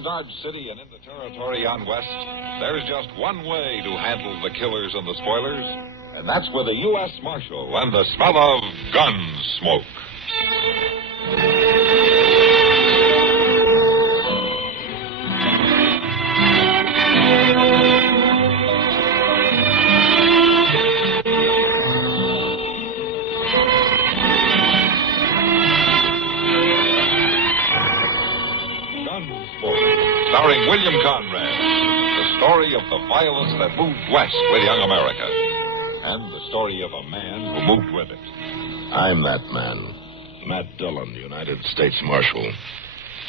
From Dodge City and in the territory on west, there's just one way to handle the killers and the spoilers, and that's with a U.S. Marshal and the smell of Gunsmoke. Starring William Conrad, the story of the violence that moved west with young America, and the story of a man who moved with it. I'm that man, Matt Dillon, United States Marshal.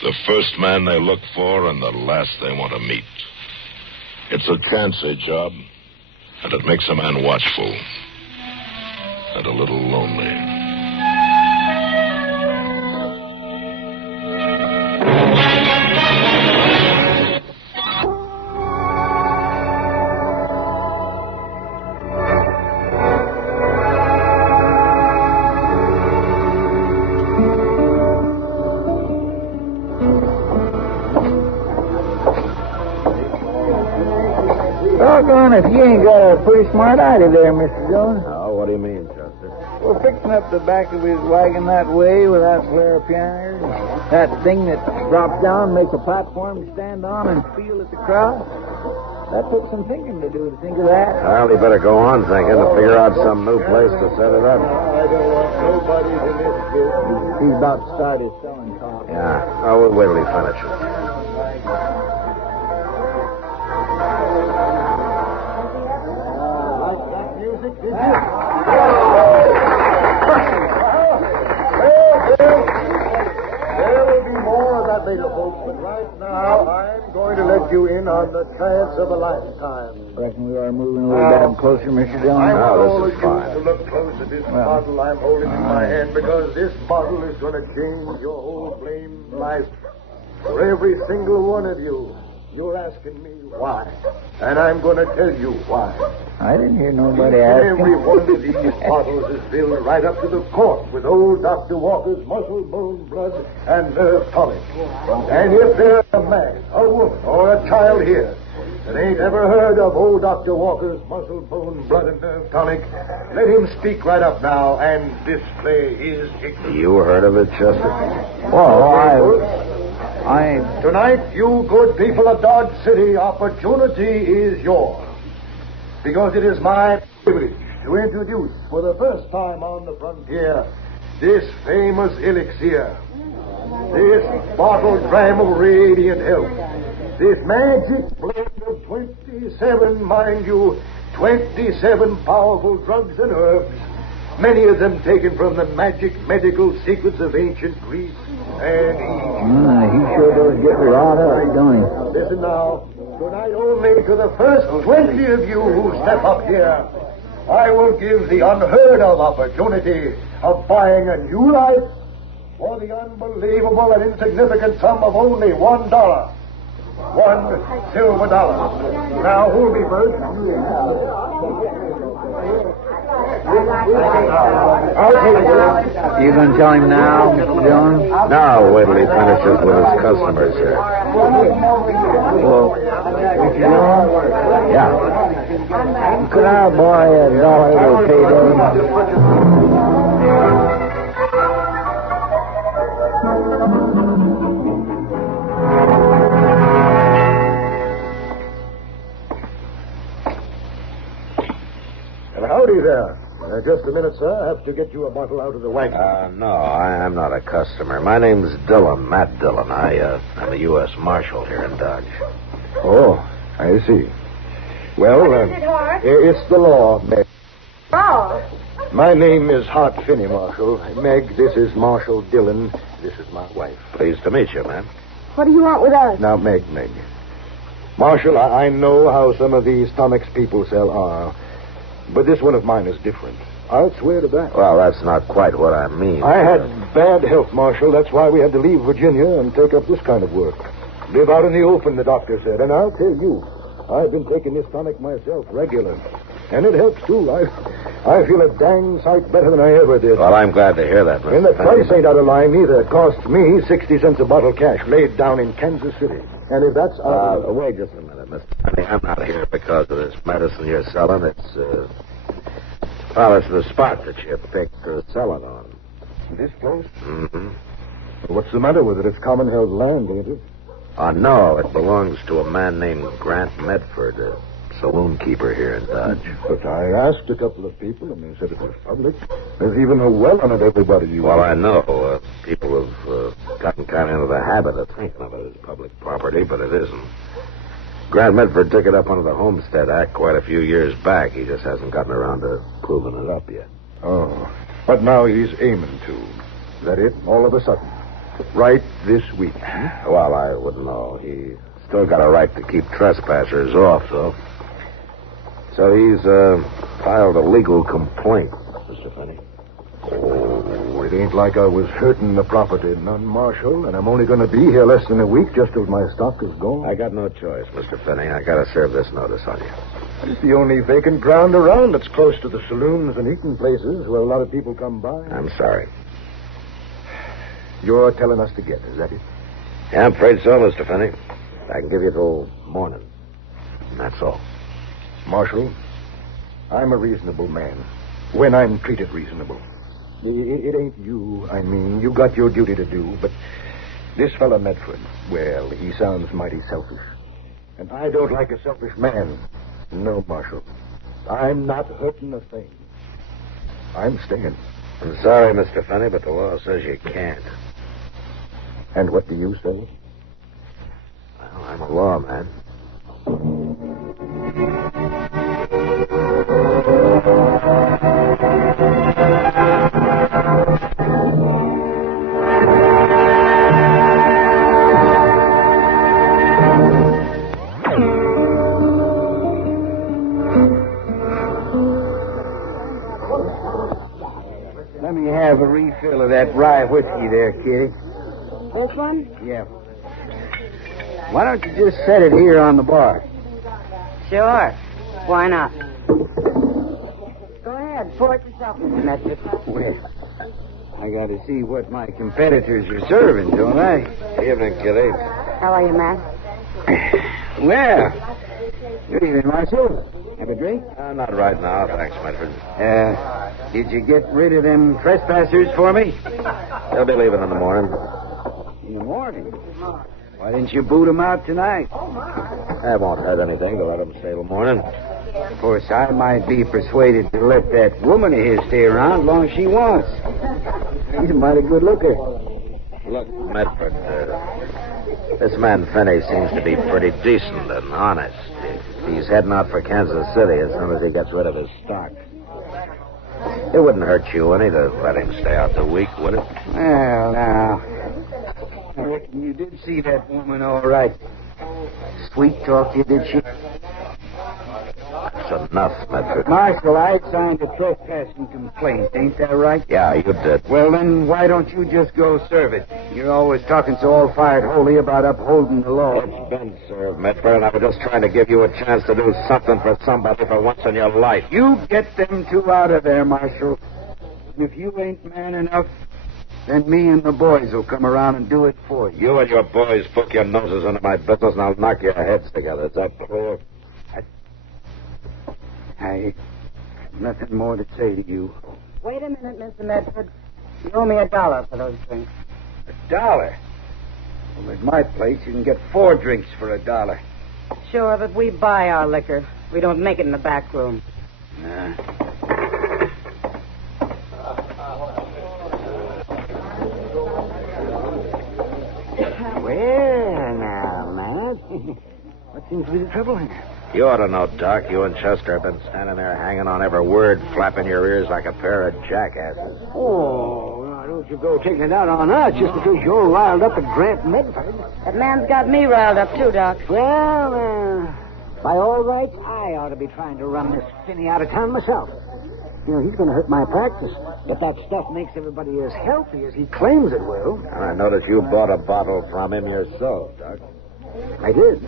The first man they look for and the last they want to meet. It's a chancy job, and it makes a man watchful and a little lonely. If you ain't got a pretty smart idea there, Mr. Jones. Oh, what do you mean, Chester? Well, fixing up the back of his wagon that way with that flare of pianers, that thing that drops down and makes a platform to stand on and feel at the crowd. That took some thinking to do, to think of that. Well, he better go on thinking to figure out some new place to set it up. I don't want nobody to miss this. He's about to start his selling talk. Yeah. Oh, we'll wait till he finishes. There will be more of that later, folks, but right now I'm going to let you in on the chance of a lifetime. Reckon we are moving a little bit closer, Mr. Jones. I want all this of is you fine. to look close at this bottle I'm holding in my hand, because this bottle is going to change your whole blamed life. For every single one of you, you're asking me why. And I'm going to tell you why. I didn't hear nobody ask. Every one of these bottles is filled right up to the cork with old Dr. Walker's muscle, bone, blood, and nerve tonic. And if there's a man, a woman, or a child here that ain't ever heard of old Dr. Walker's muscle, bone, blood, and nerve tonic, let him speak right up now and display his ignorance. You heard of it, Chester? Well, Tonight, you good people of Dodge City, opportunity is yours. Because it is my privilege to introduce, for the first time on the frontier, this famous elixir. This bottled dram of radiant health. This magic blend of 27, mind you, 27 powerful drugs and herbs. Many of them taken from the magic medical secrets of ancient Greece and Egypt. He sure does get wrought up, don't he? Listen now. Tonight only to the first 20 of you who step up here, I will give the unheard of opportunity of buying a new life for the unbelievable and insignificant sum of only $1. $1 silver dollar. Now, who'll be first? You gonna tell him now, Mr. Jones? No, wait till he finishes with his customers here. Well, Mr. Jones? Yeah. Could I borrow $1 to payday? Howdy there. Just a minute, sir. I have to get you a bottle out of the wagon. No, I'm not a customer. My name's Dillon, Matt Dillon. I'm a U.S. Marshal here in Dodge. Oh, I see. Well, What is it, Harte? it's the law, Meg. Oh. My name is Harte Finney, Marshal. Meg, this is Marshal Dillon. This is my wife. Pleased to meet you, man. What do you want with us? Now, Meg. Marshal, I know how some of these tonics people sell are, but this one of mine is different. I'll swear to that. Well, that's not quite what I mean. I had bad health, Marshal. That's why we had to leave Virginia and take up this kind of work. Live out in the open, the doctor said. And I'll tell you, I've been taking this tonic myself regular. And it helps, too. I feel a dang sight better than I ever did. Well, I'm glad to hear that, Mr. And the Fenny. price ain't out of line either. It cost me 60 cents a bottle cash laid down in Kansas City. And if that's Wait just a minute, Mr. Fenny. I'm not here because of this medicine you're selling. It's the spot that you picked to sell it on. This place? Mm-hmm. What's the matter with it? It's common-held land, ain't it? No, it belongs to a man named Grant Medford, a saloon keeper here in Dodge. But I asked a couple of people, and they said it was public. There's even a well on it, everybody. Well, I know. People have gotten kind of into the habit of thinking of it as public property, but it isn't. Grant Medford took it up under the Homestead Act quite a few years back. He just hasn't gotten around to proving it up yet. Oh. But now he's aiming to. Is that it? All of a sudden? Right this week? Well, I wouldn't know. He's still got a right to keep trespassers off, though. So he's filed a legal complaint, Mr. Fenny. Oh, it ain't like I was hurting the property, none, Marshal, and I'm only going to be here less than a week just till my stock is gone. I got no choice, Mr. Fenny. I got to serve this notice on you. It's the only vacant ground around that's close to the saloons and eating places where a lot of people come by. I'm sorry. You're telling us to get, is that it? Yeah, I'm afraid so, Mr. Fenny. I can give you till morning. And that's all. Marshal, I'm a reasonable man. When I'm treated reasonable. It ain't you, I mean. You got your duty to do, but this fella Medford, well, he sounds mighty selfish. And I don't like a selfish man. No, Marshal. I'm not hurting a thing. I'm staying. I'm sorry, Mr. Fenny, but the law says you can't. And what do you say? Well, I'm a lawman. Let me have a refill of that rye whiskey there, Kitty. This one? Yeah. Why don't you just set it here on the bar? Sure. Why not? Go ahead. Pour it yourself, Mr. Medford. Well, I got to see what my competitors are serving, don't I? Evening, Kitty. How are you, Matt? Well, good evening, Marshal. Have a drink? Not right now, thanks, Medford. Did you get rid of them trespassers for me? They'll be leaving in the morning. In the morning? Why didn't you boot them out tonight? I won't hurt anything to let them stay till morning. Of course, I might be persuaded to let that woman of his stay around as long as she wants. She's a mighty good looker. Look, Medford, this man Fenny seems to be pretty decent and honest. He's heading out for Kansas City as soon as he gets rid of his stock. It wouldn't hurt you any to let him stay out the week, would it? Well, now, I reckon you did see that woman all right. Sweet talk you, did she? That's enough, Medford. Marshal, I signed a trespassing complaint. Ain't that right? Yeah, you did. Well, then, why don't you just go serve it? You're always talking so all-fired holy about upholding the law. It's been served, Medford, and I was just trying to give you a chance to do something for somebody for once in your life. You get them two out of there, Marshal. And if you ain't man enough, then me and the boys will come around and do it for you. You and your boys poke your noses into my business, and I'll knock your heads together. Is that clear? I have nothing more to say to you. Wait a minute, Mr. Medford. You owe me $1 for those drinks. $1? Well, at my place, you can get 4 drinks for $1. Sure, but we buy our liquor. We don't make it in the back room. Nah. Well, now, Matt. What seems to be the trouble here? You ought to know, Doc. You and Chester have been standing there hanging on every word, flapping your ears like a pair of jackasses. Oh, now don't you go taking it out on us just because you're riled up at Grant Medford. That man's got me riled up, too, Doc. Well, by all rights, I ought to be trying to run this Finney out of town myself. You know, he's going to hurt my practice. But that stuff makes everybody as healthy as he claims it will. And I noticed you bought a bottle from him yourself, Doc. I did.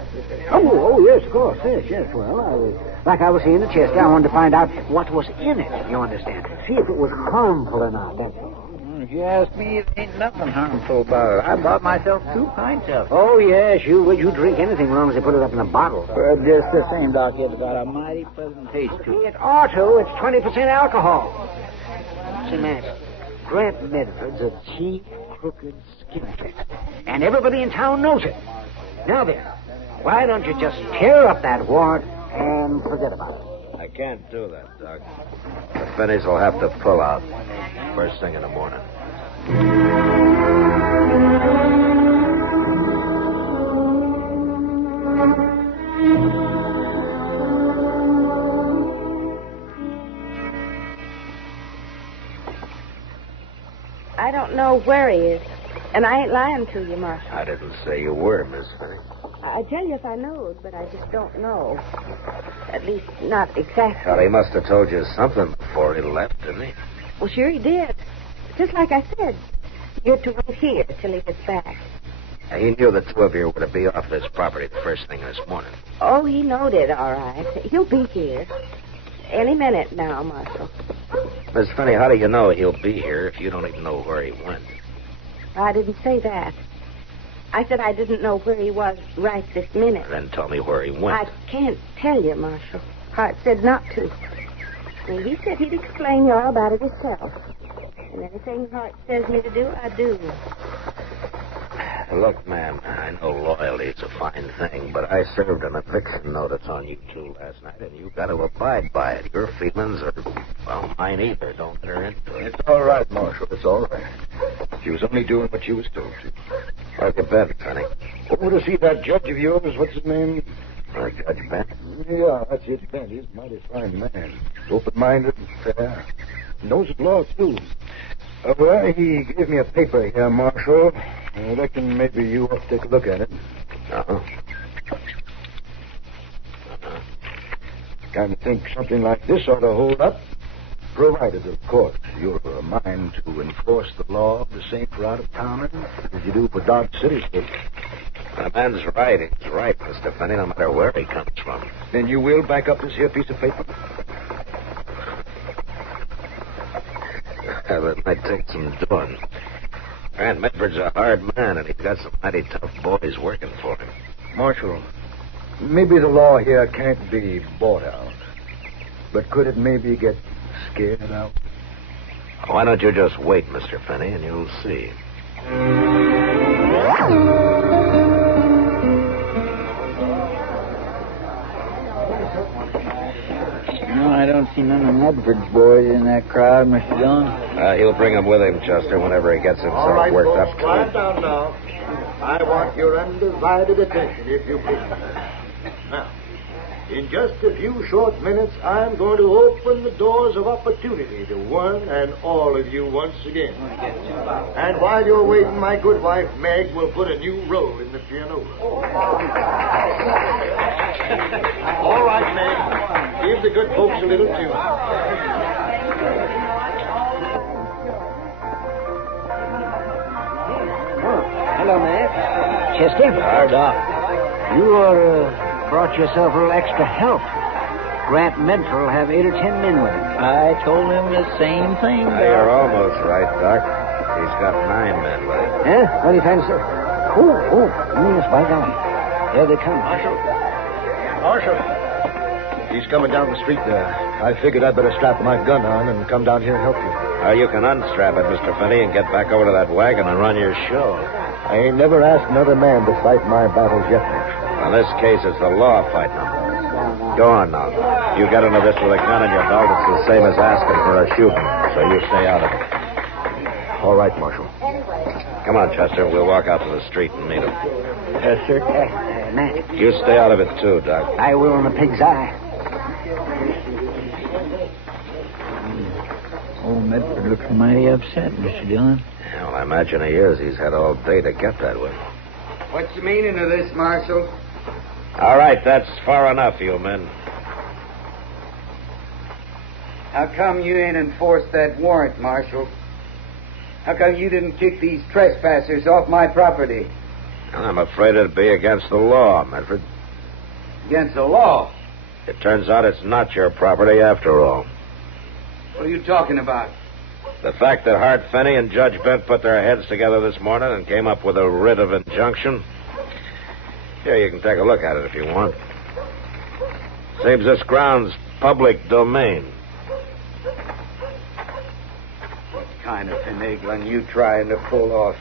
Oh, yes, of course. Yes. Well, Like I was saying to Chester, I wanted to find out what was in it, you understand. See if it was harmful or not, that's all. If you ask me, there ain't nothing harmful about it. I bought myself 2 pints of it. Oh, yes, you drink anything as long as they put it up in a bottle. Just the same, Doc, it's got a mighty pleasant taste to it. It ought to. It's 20% alcohol. See, Matt, Grant Medford's a cheap, crooked skinflint. And everybody in town knows it. Now then, why don't you just tear up that warrant and forget about it? I can't do that, Doc. The Finneys will have to pull out first thing in the morning. I don't know where he is. And I ain't lying to you, Marshal. I didn't say you were, Miss Finney. I'd tell you if I knowed, but I just don't know. At least, not exactly. Well, he must have told you something before he left, didn't he? Well, sure he did. Just like I said. You're to wait here till he gets back. Now, he knew the 2 of you were to be off this property the first thing this morning. Oh, he knowed it, all right. He'll be here. Any minute now, Marshal. Miss Finney, how do you know he'll be here if you don't even know where he went? I didn't say that. I said I didn't know where he was right this minute. Then tell me where he went. I can't tell you, Marshal. Harte said not to. Well, he said he'd explain you all about it himself. And anything Harte says me to do, I do. Look, ma'am, I know loyalty's a fine thing, but I served an eviction notice on you 2 last night, and you've got to abide by it. Your feelings are, well, mine either. Don't enter into it. It's all right, Marshal. It's all right. She was only doing what she was told to. Where'd you been, Penny? Over to see that judge of yours. What's his name? Judge Ben? Yeah, that's it, Ben. He's a mighty fine man. Open-minded and fair. Knows the law, too. Well, he gave me a paper here, Marshal. I reckon maybe you ought to take a look at it. Uh-huh. Kind of think something like this ought to hold up. Provided, of course, you're a mind to enforce the law the same for out-of-towners as you do for Dodge City folks. The man's right. He's right, Mr. Finney, no matter where he comes from. Then you will back up this here piece of paper? Well, it might take some doing. Grant Medford's a hard man, and he's got some mighty tough boys working for him. Marshal, maybe the law here can't be bought out. But could it maybe get scared out? Why don't you just wait, Mr. Finney, and you'll see. No, I don't see none of Medford's boys in that crowd, Mr. Dillon. He'll bring him with him, Chester, whenever he gets himself All right, worked folks, up. quiet down now. I want your undivided attention, if you please. Now, in just a few short minutes, I'm going to open the doors of opportunity to one and all of you once again. And while you're waiting, my good wife, Meg, will put a new roll in the piano. All right, Meg. Give the good folks a little tune. Hello, Matt. Chester? Doc. You brought yourself a little extra help. Grant Medford will have 8 or 10 men with him. I told him the same thing, Now, Doc. you're almost right, Doc. He's got 9 men with him. Huh? What do you fancy, sir? Oh, yes, by golly. There they come. Marshal. He's coming down the street there. I figured I'd better strap my gun on and come down here and help you. You can unstrap it, Mr. Finney, and get back over to that wagon and run your show. I ain't never asked another man to fight my battles yet, Marshal. In this case, it's the law fighting them. Go on now. You get into this with a gun in your belt, it's the same as asking for a shooting, so you stay out of it. All right, Marshal. Come on, Chester. We'll walk out to the street and meet him. Yes, sir. Matt. You stay out of it, too, Doc. I will in a pig's eye. Old Medford looks mighty upset, Mr. Dillon. Yeah, well, I imagine he is. He's had all day to get that way. What's the meaning of this, Marshal? All right, that's far enough, you men. How come you ain't enforced that warrant, Marshal? How come you didn't kick these trespassers off my property? I'm afraid it'd be against the law, Medford. Against the law? It turns out it's not your property after all. What are you talking about? The fact that Harte, Finney, and Judge Bent put their heads together this morning and came up with a writ of injunction. Here, you can take a look at it if you want. Seems this ground's public domain. What kind of finagling you trying to pull off?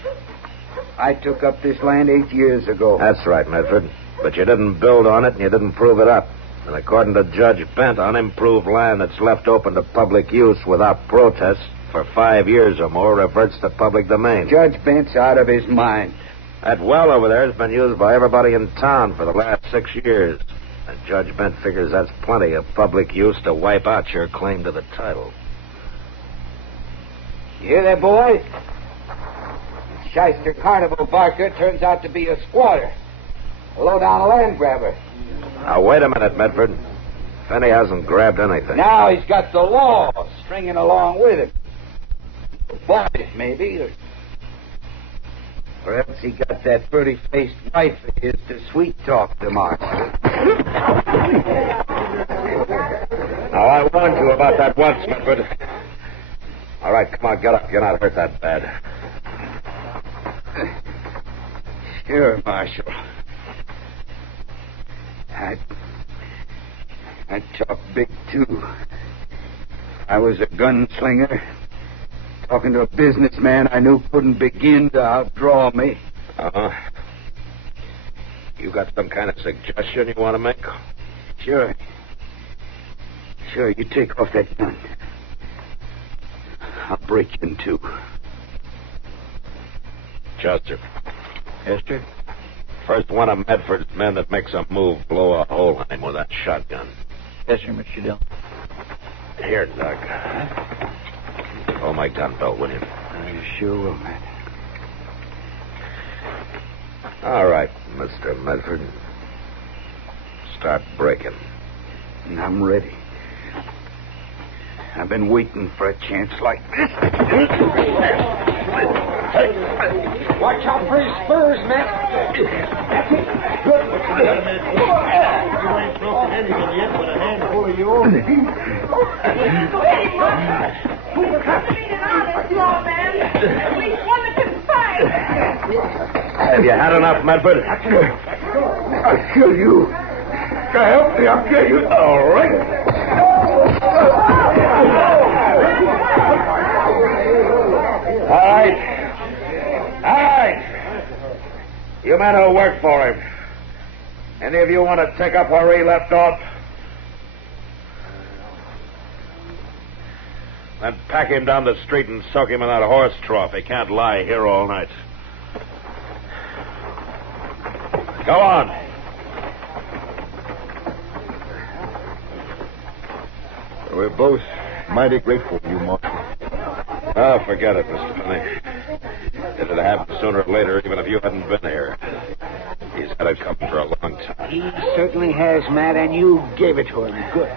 I took up this land 8 years ago. That's right, Medford. But you didn't build on it and you didn't prove it up. And according to Judge Bent, unimproved land that's left open to public use without protest for 5 years or more reverts to public domain. Judge Bent's out of his mind. That well over there has been used by everybody in town for the last 6 years. And Judge Bent figures that's plenty of public use to wipe out your claim to the title. You hear that, boy? Shyster Carnival Barker turns out to be a squatter. A low-down land grabber. Now, wait a minute, Medford. Finney hasn't grabbed anything. Now he's got the law stringing along with him. Boys, maybe. Or perhaps he got that pretty-faced wife of his to sweet-talk the Marshal. Now, I warned you about that once, Medford. All right, come on, get up. You're not hurt that bad. Sure, Marshal. I talk big, too. I was a gunslinger, talking to a businessman I knew couldn't begin to outdraw me. Uh-huh. You got some kind of suggestion you want to make? Sure. Sure, you take off that gun. I'll break you in two. Chester. Yes, sir? First one of Medford's men that makes a move, blow a hole in him with that shotgun. Yes, sir, Mr. Dillon. Here, Doc. Hold my gun belt, will you? I sure will, Matt. All right, Mr. Medford. Start breaking. And I'm ready. I've been waiting for a chance like this. Watch out for his spurs, Matt. Good. You ain't broken anything yet but a handful of your own. Have you had enough, Medford? I'll kill you. Help me, I'll kill you. All right. All right. You men who work for him. Any of you want to take up where he left off? Then pack him down the street and soak him in that horse trough. He can't lie here all night. Go on. We're both mighty grateful to you, Marshal. Oh, forget it, Mr. Finney. It'd have happened sooner or later, even if you hadn't been here. He's had it coming for a long time. He certainly has, Matt, and you gave it to him. Good.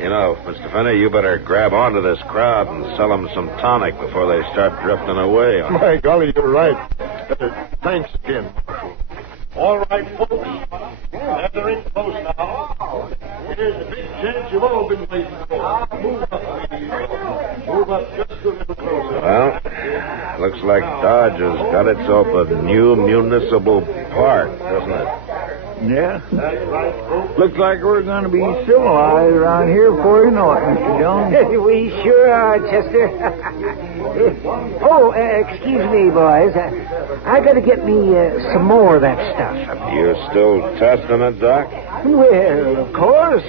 You know, Mr. Finney, you better grab onto this crowd and sell them some tonic before they start drifting away. My golly, you're right. Thanks again, Marshal. All right, folks. Have the ring close now. Here's the big chance you've all been waiting for. Move up, please. Move up just a little closer. Well, looks like Dodge has got itself a new municipal park, doesn't it? Yeah. That's right, folks. Looks like we're going to be civilized around here before you know it, Mr. Jones. We sure are, Chester. Excuse me, boys. I got to get me some more of that stuff. You're still testing it, Doc? Well, of course.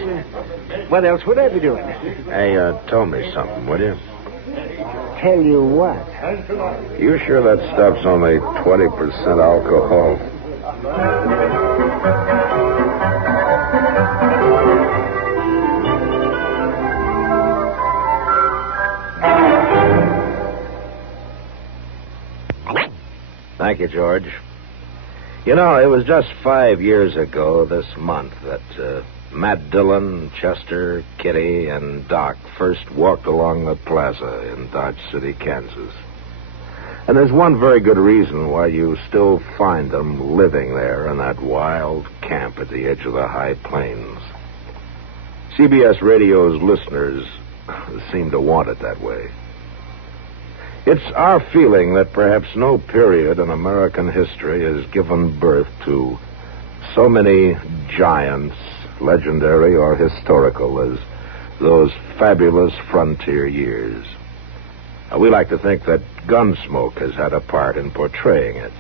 What else would I be doing? Hey, tell me something, will you? Tell you what. You sure that stuff's only 20% alcohol? Thank you, George. You know, it was just 5 years ago this month that Matt Dillon, Chester, Kitty, and Doc first walked along the plaza in Dodge City, Kansas. And there's one very good reason why you still find them living there in that wild camp at the edge of the high plains. CBS Radio's listeners seem to want it that way. It's our feeling that perhaps no period in American history has given birth to so many giants, legendary or historical, as those fabulous frontier years. We like to think that Gunsmoke has had a part in portraying it.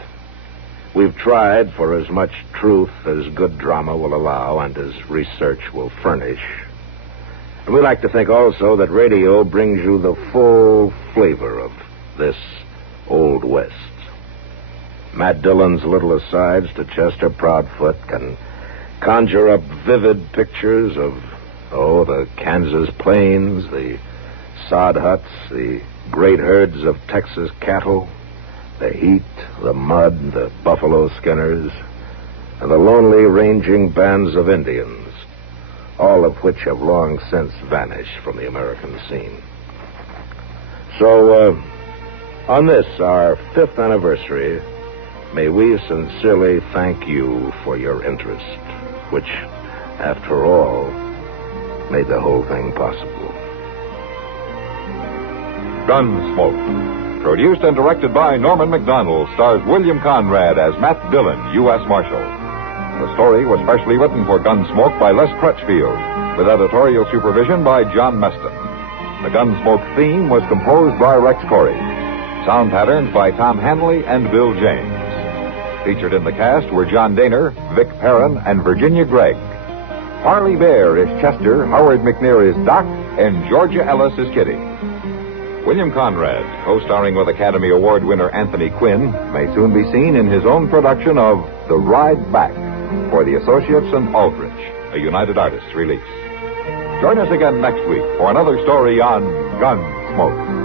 We've tried for as much truth as good drama will allow and as research will furnish. And we like to think also that radio brings you the full flavor of this Old West. Matt Dillon's little asides to Chester Proudfoot can conjure up vivid pictures of, the Kansas plains, the sod huts, the great herds of Texas cattle, the heat, the mud, the buffalo skinners, and the lonely ranging bands of Indians, all of which have long since vanished from the American scene. So, on this, our 5th anniversary, may we sincerely thank you for your interest, which, after all, made the whole thing possible. Gunsmoke, produced and directed by Norman Macdonnell, stars William Conrad as Matt Dillon, U.S. Marshal. The story was specially written for Gunsmoke by Les Crutchfield, with editorial supervision by John Meston. The Gunsmoke theme was composed by Rex Corey. Sound patterns by Tom Hanley and Bill James. Featured in the cast were John Daner, Vic Perrin, and Virginia Gregg. Harley Bear is Chester, Howard McNear is Doc, and Georgia Ellis is Kitty. William Conrad, co-starring with Academy Award winner Anthony Quinn, may soon be seen in his own production of The Ride Back for the Associates and Aldrich, a United Artists release. Join us again next week for another story on Gunsmoke.